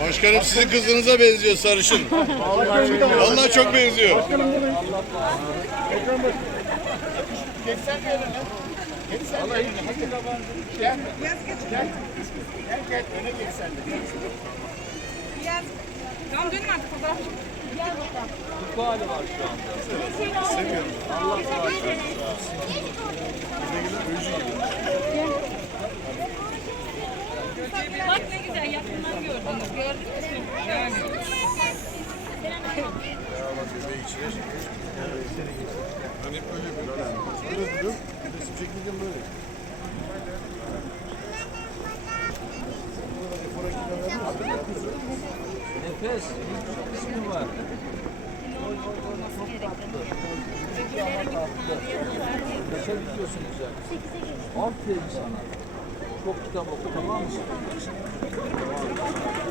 Başkanım sizin kızınıza benziyor sarışın. Vallahi çok benziyor. Tamam dönün artık fotoğraf. Bak ne güzel yakından gördüm. Gördün mü? Yani. Hani böyle böyle. Böyle duruyor. Resim çekilirken böyle. Nefes, ismi var. Kaça gidiyorsun güzel? Aferin sana çok kitap oku tamam mı? Tamam.